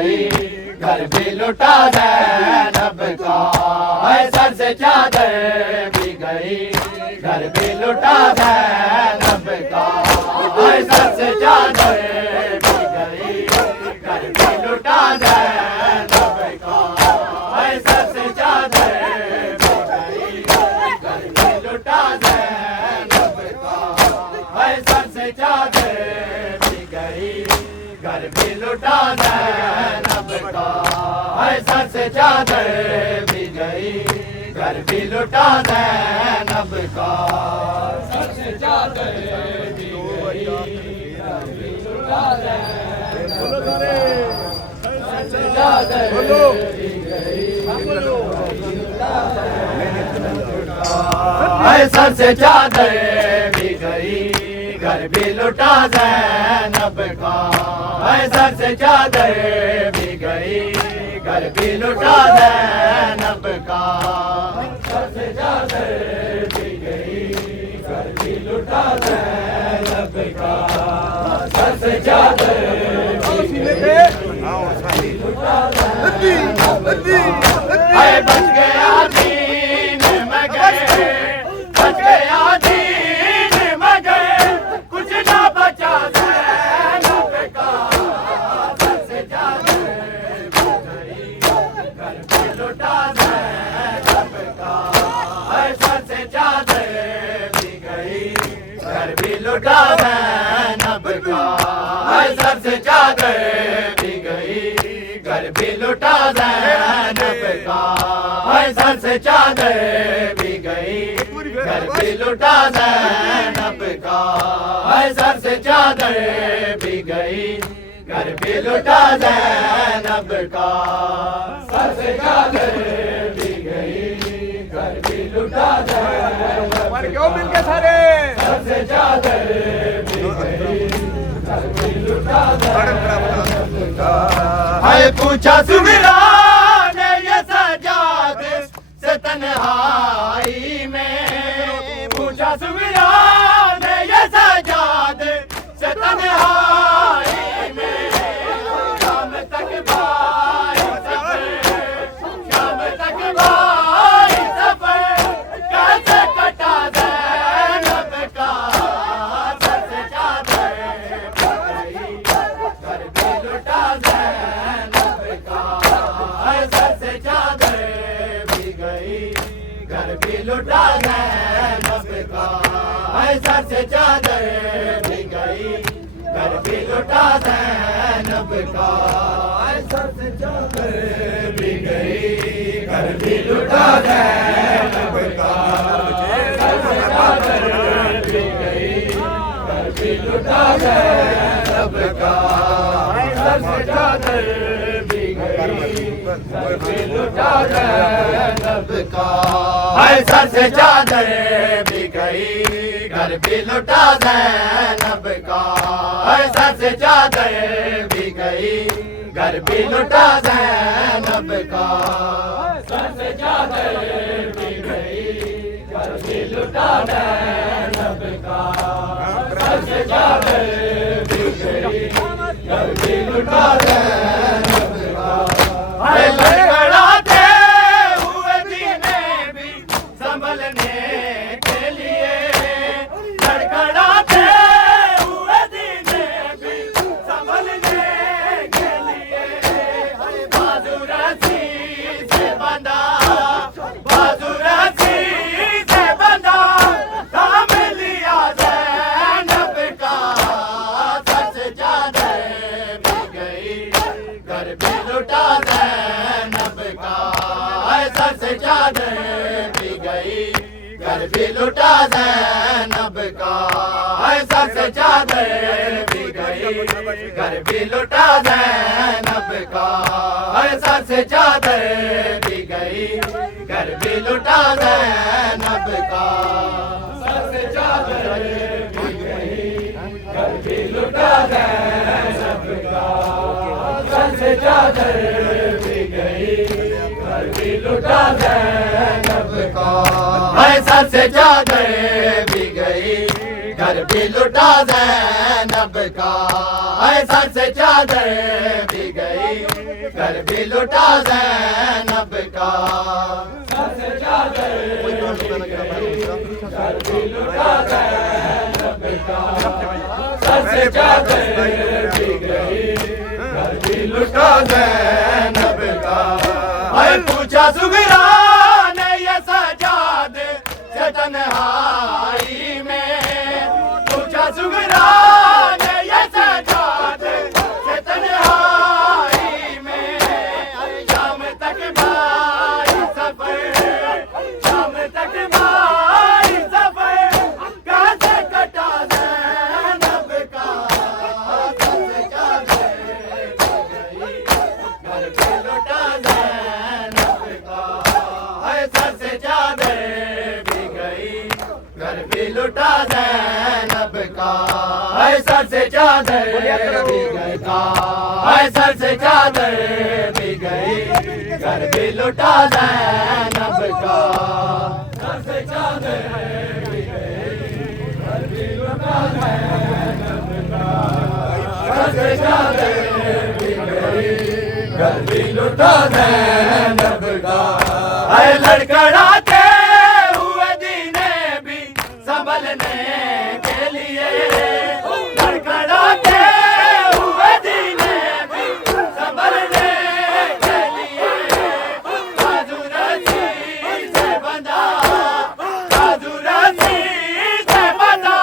गई, घर भी लुटा ज़ैनब का। सर से चादर भी गई, घर भी लुटा ज़ैनब का। सर से चादर भी गई, घर भी लुटा ज़ैनब का। सर से चादर भी गई, घर भी लुटा ज़ैनब का। सर से चादर भी गई, घर भी लुटा ज़ैनब का। सर से चादर भी गई, घर भी लुटा ज़ैनब का। सर से चादर भी गई, घर भी लुटा ज़ैनब का। सर से चादर भी गई, सर से चादर भी गई, घर भी लुटा ज़ैनब का। सर से चादर भी गई, घर भी लुटा ज़ैनब का। सर से चादर भी गई, घर भी लुटा ज़ैनब का। सर से चादर भी गई, लुटा ज़ैनब का। बच गया दीन मगर, बच गया दीन मगर, कुछ ना बचा ज़ैनब का। सर से चादर भी गई, घर भी लुटा ज़ैनब का। सर से चादर भी गई, घर भी लुटा ज़ैनब का। सर से चादर भी गई, घर भी लुटा ज़ैनब का। सर से चादर भी गई, घर भी लुटा ज़ैनब का। सर से चादर भी गई, घर भी लुटा ज़ैनब का। सर से चादर भी गई, घर भी लुटा ज़ैनब का। क्यों मिल के सारे सर से चादर भी गई, घर भी लुटा ज़ैनब का। पूछा सुगरा ने ये सजाद से तन्हाई में, पूछा सुगरा ने ये सजाद से तन्हाई में। शाम तक भाई सफर, शाम तक भाई सफर, कैसे कटा ज़ैनब का। सर से चादर भी गई, घर भी लुटा ज़ैनब का। सर से चादर भी गई, घर भी लुटा ज़ैनब का। सर से चादर भी गई, घर भी लुटा ज़ैनब का। सर से चादर भी गई, घर भी लुटा ज़ैनब का। सर से चादर भी गई, घर भी लुटा ज़ैनब का। सर से चादर भी गई, घर भी लुटा ज़ैनब का। सर से चादर भी गई, घर भी लुटा ज़ैनब का। सर से चादर भी गई, घर भी लुटा ज़ैनब का। सर से चादर भी गई, घर भी लुटा ज़ैनब का। सर से चादर भी गई, घर भी लुटा ज़ैनब का। लड़खड़ाते हुए दीने भी संभलने के लिए, लड़खड़ाते हुए दीने भी संभलने के लिए। बाजू रस्सी से बंधा, बाजू रस्सी से बंधा, थाम लिया ज़ैनब का। सर से चादर भी गई, घर भी लुटा ज़ैनब का। सर से चादर भी गई, घर भी लुटा ज़ैनब का। सर से चादर भी गई, घर भी लुटा ज़ैनब का। सर से चादर भी गई, घर भी लुटा ज़ैनब का। सर से चादर भी गई, घर भी लुटा ज़ैनब का। सर से चादर भी गई, घर भी लुटा ज़ैनब का। सर से चादर भी गई, घर भी लुटा ज़ैनब का। सर से चादर भी गई, घर भी लुटा ज़ैनब का सर से चादर घर भी लुटा ज़ैनब का सर से चादर भी गई घर भी लुटा ज़ैनब का हाय पूछा सुगरा ने ये सजाद से तन्हाई में पूछा सुगरा ने ये सजाद से तन्हाई में शाम तक भाई सफर शाम तक भाई सफर कैसे कटा ज़ैनब का सर से चादर गई घर पे लुटा ज़ैनब का हाय सर से चादर भी गई घर भी लुटा ज़ैनब का हाय सर से चादर भी गई हाय सर से चादर भी गई घर भी लुटा ज़ैनब का सर से चादर भी गई घर भी लुटा ज़ैनब का सर से चादर भी गई घर भी लुटा ज़ैनब का हाय लड़खड़ाते हुए दीने भी संभलने के लिए लड़खड़ाते हुए दीने भी संभलने के लिए बाजू रस्सी से बंधा बाजू रस्सी से बंधा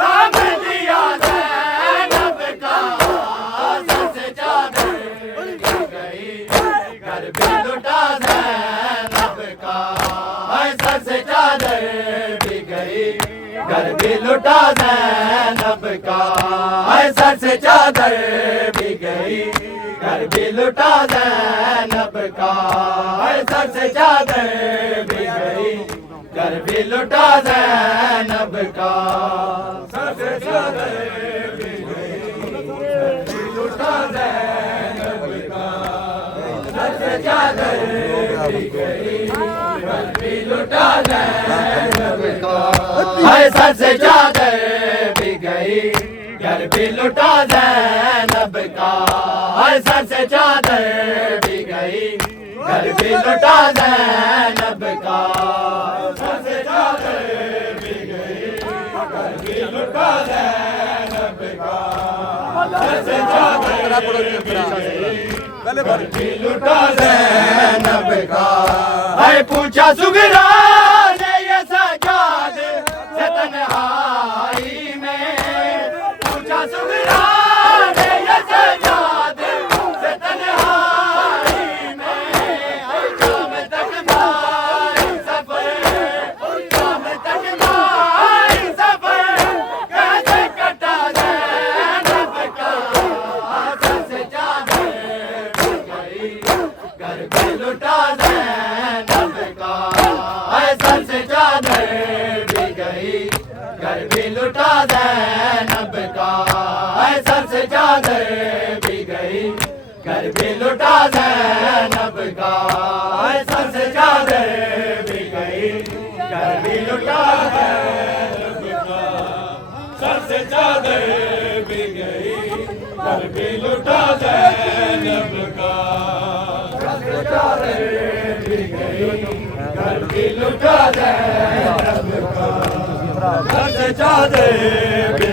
थाम लिया ज़ैनब का सर से चादर गई घर भी लुटा ज़ैनब का हाय सर से चादर भी गई घर भी लुटा ज़ैनब का हाय सर से चादर भी गई घर भी लुटा ज़ैनब का हाय सर से चादर भी गई घर भी लुटा ज़ैनब का सर से चादर भी गई घर भी लुटा ज़ैनब का सर से चादर भी गई घर भी लुटा ज़ैनब का हाय सर से चादर भी गई घर भी लुटा ज़ैनब का हाय सर से चादर भी गई घर भी लुटा ज़ैनब का सर से चादर भी गई घर भी लुटा ज़ैनब का सर से चादर घर भी लुटा ज़ैनब का हाय पूछा सुगरा ने ये सजाद से तन्हाई में पूछा सुगरा ने ये सजाद से तन्हाई में शाम तक भाई सफर शाम तक भाई सफर कैसे कटा ज़ैनब का सर से चादर गई घर भी लुटा ज़ैनब का हाय सर से चादर भी गई घर भी लुटा ज़ैनब का हाय सर से चादर भी गई घर भी लुटा ज़ैनब का हाय सर से चादर भी गई घर भी लुटा ज़ैनब का सर से चादर भी गई घर भी लुटा ज़ैनब का सर से चादर भी गई घर भी लुटा ज़ैनब का सर से चादर भी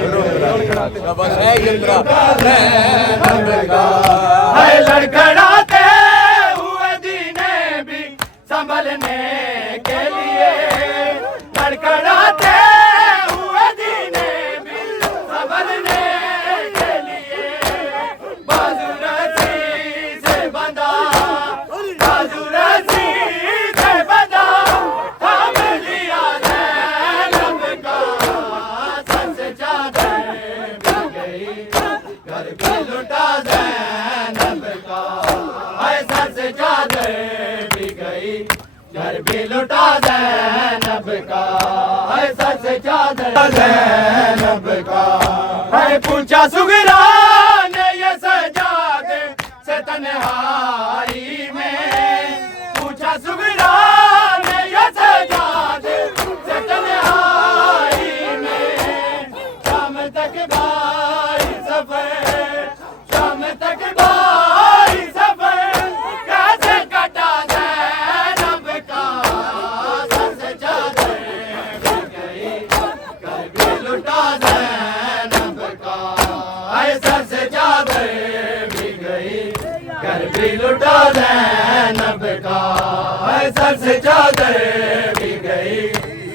हाय लड़खड़ाते हुए दीने भी संभलने के लिए लड़खड़ाते हुए दीने भी संभलने के लिए बाजू रस्सी से बंधा बाजू रस्सी से बंधा थाम लिया ज़ैनब का सर से चादर भी गई घर भी लुटा ज़ैनब का हाय सर से चादर भी गई घर भी लुटा ज़ैनब का हाय सर से चादर ज़ैनब का हाय पूछा सुगरा ने ये सजाद से तन्हाई में पूछा सुगरा ने ये सजाद से तन्हाई में शाम तक भाई सफर शाम तक भाई सफर घर भी लुटा ज़ैनब का, सर से चादर भी गई,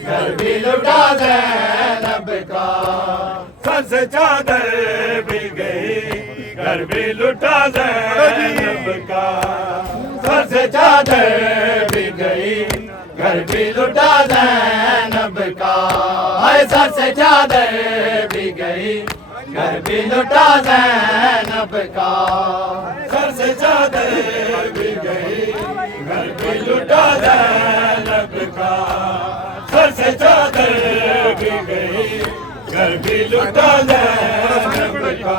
घर भी लुटा ज़ैनब का, सर से चादर भी गई, घर भी लुटा ज़ैनब का, सर से चादर भी गई, घर भी लुटा ज़ैनब का, सर से चादर भी गई, घर भी लुटा ज़ैनब का, सर से चादर भी गई, घर भी लुटा ज़ैनब का, सर से चादर भी गई, घर भी लुटा ज़ैनब का।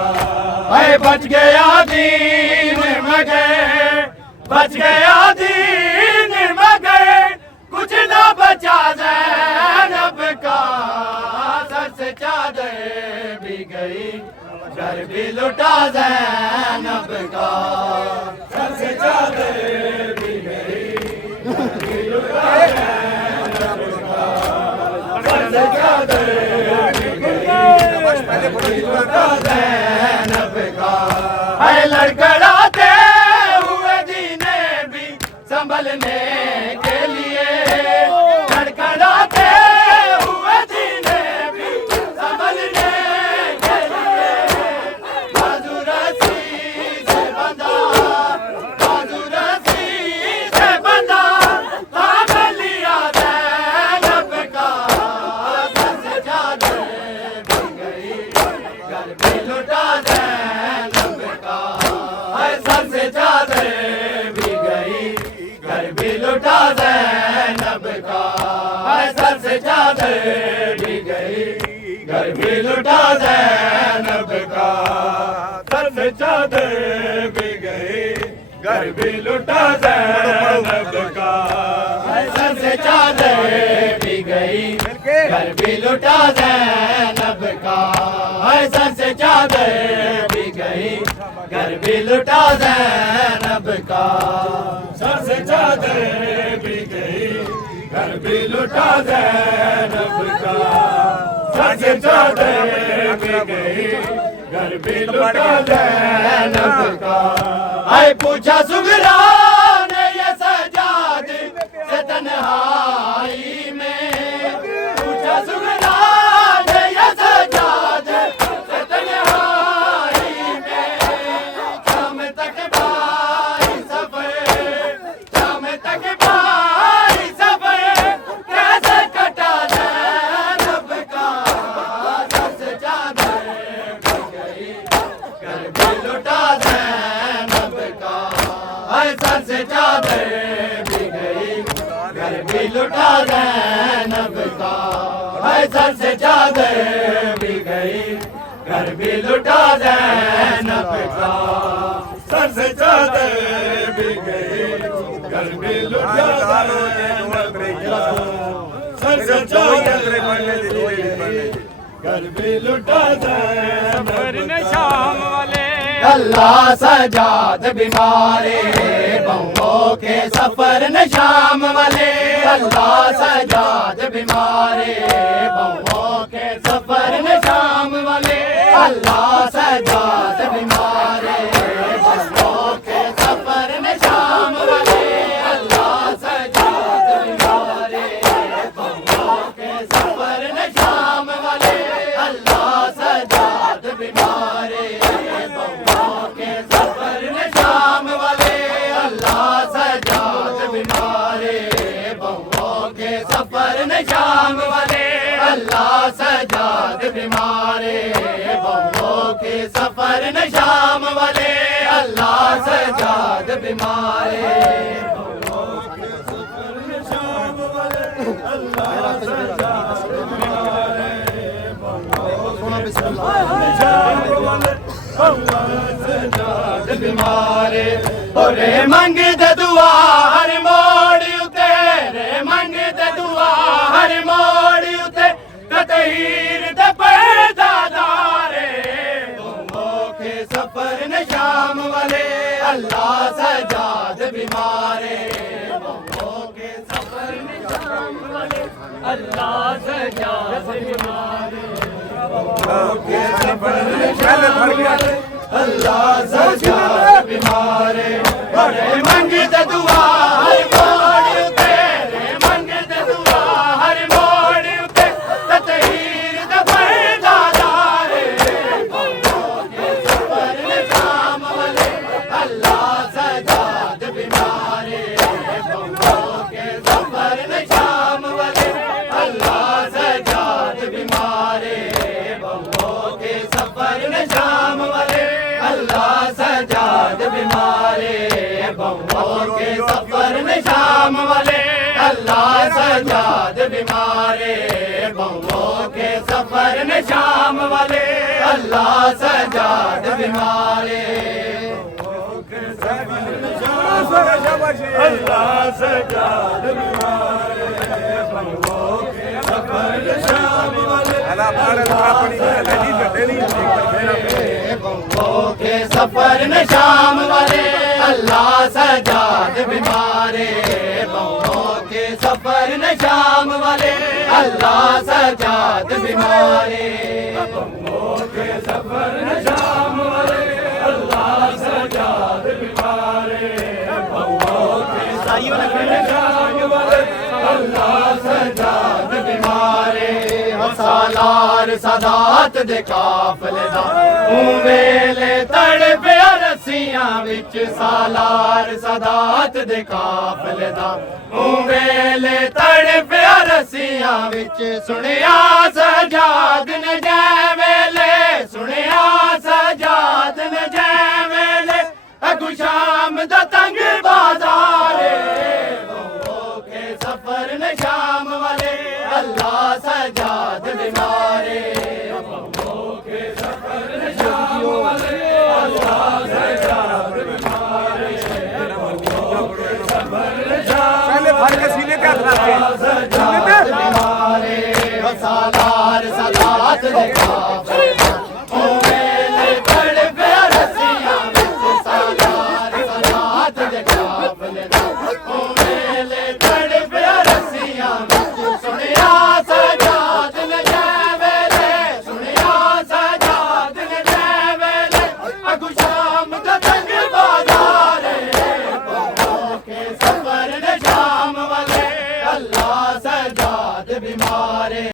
बच गया दीन मगर, बच गया दीन मगर, कुछ ना बचा ज़ैनब का, सर से चादर भी गई, घर भी लुटा ज़ैनब का, सर से चादर भी गई, घर भी लुटा ज़ैनब का, सर से चादर भी गई, घर भी लुटा ज़ैनब का। है लड़खड़ाते हुए जीने भी संभलने के लिए, लड़खड़ाते हुए जीने भी संभलने के लिए, बाजू रस्सी से बंधा, बाजू रस्सी से बंधा, थाम लिया ज़ैनब का, सर से चादर भी गई, घर भी लुटा ज़ैनब का, सर से चादर भी गई, घर भी लुटा ज़ैनब का, सर से चादर भी गई, घर भी लुटा ज़ैनब का, सर से चादर भी गई, घर भी लुटा ज़ैनब का, सर से चादर भी गई, घर भी लुटा ज़ैनब का, सर से चादर भी गई, घर भी लुटा ज़ैनब का, सर से चादर भी गई, घर भी लुटा ज़ैनब का, सर से चादर भी गई, घर भी लुटा ज़ैनब का। आए पूछा सुगरा ने ये सजाद से तन्हाई में, पूछा सुगरा ने ये सजाद से तन्हाई में, शाम तक भाई सफर, शाम तक भाई सफर, कैसे कटा ज़ैनब का, सर से चादर भी गई, घर भी लुटा ज़ैनब का, सर से चादर भी गई, घर भी लुटा ज़ैनब का, सर से चादर भी गई, घर भी लुटा ज़ैनब का, सर से चादर भी गई, घर भी लुटा ज़ैनब का, सर से चादर भी गई, घर भी लुटा ज़ैनब का। अल्लाह सजाद बीमारे बहुओं के सफर न शाम वाले, अल्लाह सजाद बीमारे बहुओं के सफर न शाम वाले, अल्लाह सजाद बीमारे बहुओं के सफर न शाम वाले, अल्लाह सजाद बीमारे बहुओं के सफर न शाम वाले, अल्लाह सजाद बीमारे बहुओं के सफर न शाम वाले, अल्लाह सजाद बीमारे बहुओं के सफर न शाम वाले, अल्लाह सजाद बीमारे बहुओं के सफर न शाम वाले, अल्लाह सजाद बीमारे बहुओं के सफर न शाम वाले, अल्लाह सजाद बीमारे बहुओं के सफर न शाम वाले, अल्लाह सजाद बीमारे। ओरे मंगदे दुआ हर मोड़ उते, रे मंगदे दुआ हर मोड़ उते, तहीर दे परदादारे बहुओं के सफर न शाम वाले, अल्लाह सजाद बीमारे बहुओं के सफर न शाम वाले, अल्लाह सजाद बीमारे बहुओं के सफर न शाम वाले, अल्लाह सजाद बीमारे बड़े मंगते दुआ हर मोड़ तेरे मंगते दुआ हर मोड़ उते ततहीर दफरदा दारे सफर निजाम वाले अल्लाह सजाद बीमारे के सफर निजाम वाले अल्लाह सजाद बीमारे के सफर निजाम वाले अल्लाह सजाद बीमारे के सफर निजाम वाले अल्लाह सजाद बीमारे के सफर निजाम वाले अल्लाह सजाद बीमारे अल्लाह सजाद बीमारे सफर निजाम वाले के सफर निजाम वाले अल्लाह सजाद बीमारे के सफर निजाम वाले अल्लाह सजाद बीमारे के सफर निजाम वाले अल्लाह सजाद बीमारे अल्लाह सजाद बीमारे सालार सदात दे काफले दा वेले तड़पे रस्सियां विच सालार सदात दे काफले दा वेले तड़पे रस्सियां विच सुनिया सजाद ने जै वेले सुनिया सजाद ने जै वेले अगु शाम दा